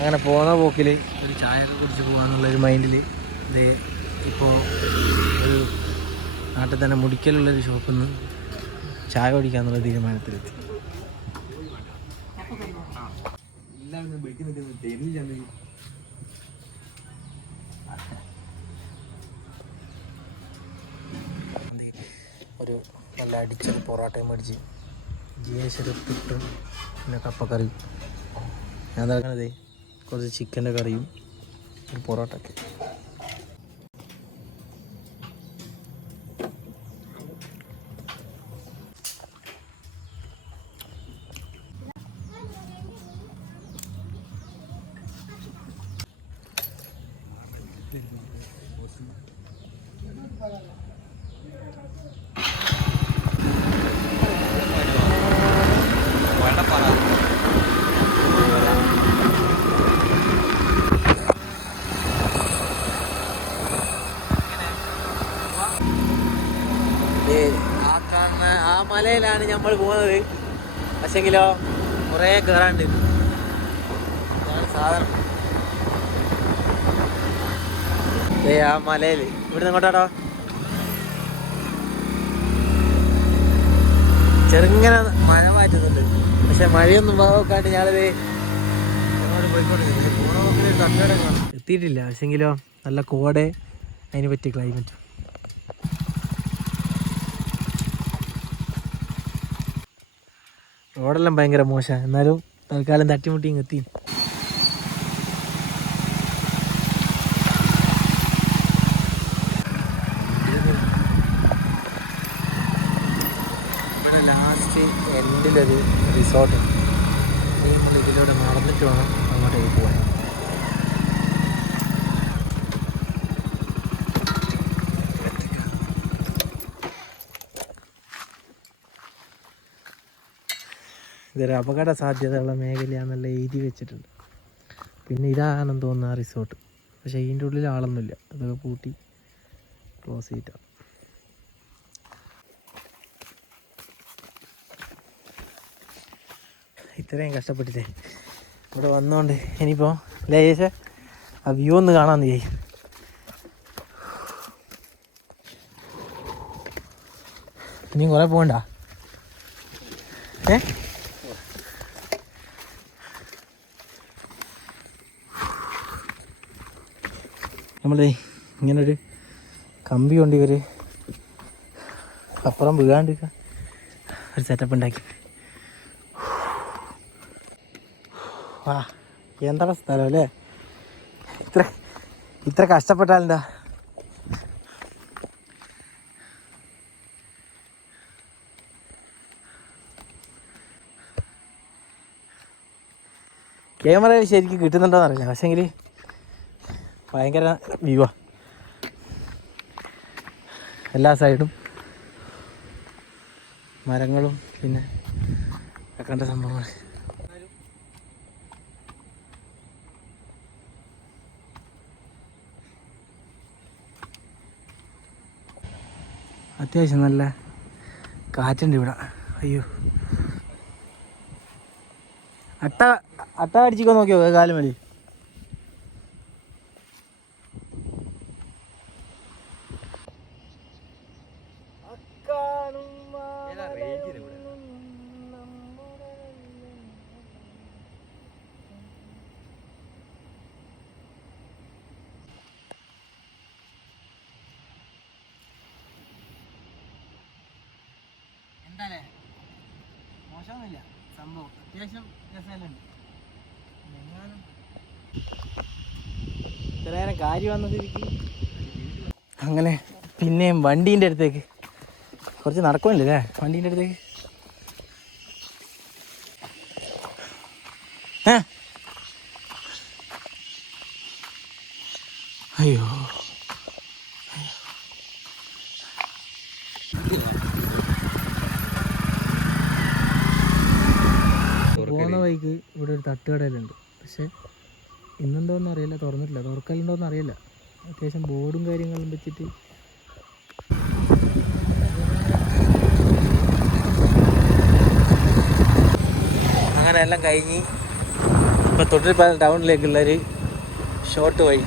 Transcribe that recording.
അങ്ങനെ പോകുന്ന പോക്കിൽ ഒരു ചായ ഒക്കെ കുടിച്ച് പോകാന്നുള്ളൊരു മൈൻഡിൽ ഇത് ഇപ്പോൾ ഒരു നാട്ടിൽ തന്നെ മുടിക്കലുള്ളൊരു ഷോപ്പിൽ നിന്ന് ചായ കുടിക്കാന്നുള്ള തീരുമാനത്തിലെത്തി. ഒരു നല്ല അടിച്ചൊരു പൊറോട്ടയും മേടിച്ച് പുട്ടും പിന്നെ കപ്പക്കറി. ഞാൻ ഇതാക്കണതേ കുറച്ച് ചിക്കന്റെ കറിയും ഒരു പൊറോട്ട ഒക്കെ ആ കാണുന്ന ആ മലയിലാണ് നമ്മൾ പോകുന്നത് പക്ഷെങ്കിലോ കുറേ കയറാണ്ട് ഇതാണ് സാധനം. ഏ ആ മലയിൽ ഇവിടെ നിങ്ങോട്ടാടോ ചെറുങ്ങനെ മഴ മാറ്റുന്നുണ്ട്. പക്ഷെ മഴയൊന്നും പോകാണ്ട് ഞാനത്. എത്തിയിട്ടില്ല. പക്ഷെങ്കിലോ നല്ല കോടെ. അതിന് പറ്റിയ ക്ലൈമറ്റ് റോഡെല്ലാം ഭയങ്കര മോശമാണ് എന്നാലും തൽക്കാലം തട്ടിമുട്ടി ഇങ്ങ് എത്തി ഇവിടെ ലാസ്റ്റ് എൻഡിലൊരു റിസോർട്ട് ഇതിലൂടെ നടന്നിട്ട് വേണം അങ്ങോട്ടേക്ക് പോകാൻ ഇതൊരു അപകട സാധ്യതയുള്ള മേഖലയാണെന്നുള്ള എഴുതി വെച്ചിട്ടുണ്ട്. പിന്നെ ഇതാണെന്ന് തോന്നുന്ന ആ റിസോർട്ട്. പക്ഷേ ഇതിന്റെ ഉള്ളിൽ ആളൊന്നുമില്ല. അതൊക്കെ പൂട്ടി ക്ലോസ് ചെയ്തിട്ടാണ് ഇത്രയും കഷ്ടപ്പെട്ടിട്ടേ ഇവിടെ വന്നോണ്ട് ഇനിയിപ്പോൾ ലേശ ആ വ്യൂ ഒന്ന് കാണാമെന്ന് ചെയ്യും ഇനിയും കുറേ പോകണ്ട? ഏ? നമ്മളേ ഇങ്ങനൊരു കമ്പി കൊണ്ട് ഇവർ അപ്പുറം വീഴാണ്ടിരിക്കുക ഒരു സെറ്റപ്പ് ഉണ്ടാക്കി. വാ എന്താ സ്ഥലം അല്ലേ? ഇത്ര ഇത്ര കഷ്ടപ്പെട്ടാലെന്താ? ക്യാമറ ശരിക്കും കിട്ടുന്നുണ്ടോ അറിയില്ല പക്ഷേങ്കിൽ ഭയങ്കര വ്യൂവാ എല്ലാ സൈഡും മരങ്ങളും പിന്നെ കണ്ട സംഭവങ്ങൾ അത്യാവശ്യം നല്ല കാറ്റുണ്ട് ഇവിടെ. അയ്യോ. അട്ട അട്ട അടിച്ചിക്കോ നോക്കിയോ കാലും മതി എന്താലേ മോശമൊന്നുമില്ല. സംഭവം. അത്യാവശ്യം രസമല്ലുണ്ട് ഇത്ര നേരം കാര്യം വന്ന അങ്ങനെ പിന്നെയും വണ്ടീന്റെ അടുത്തേക്ക്. കുറച്ച് നടക്കുമല്ലേ വണ്ടീന്റെ അടുത്തേക്ക്. അയ്യോ പോകുന്ന വഴിക്ക് ഇവിടെ ഒരു തട്ടുകടയിലുണ്ട് പക്ഷേ ഇന്നെന്തോന്നും അറിയില്ല തുറന്നിട്ടില്ല. തുറക്കലുണ്ടോയെന്ന് അറിയില്ല. അത്യാവശ്യം ബോർഡും കാര്യങ്ങളും വെച്ചിട്ട്. അങ്ങനെ എല്ലാം കഴിഞ്ഞ് ഇപ്പോൾ തൊട്ടിൽപ്പാലം ടൗണിലേക്കുള്ളൊരു ഷോർട്ട് വഴി.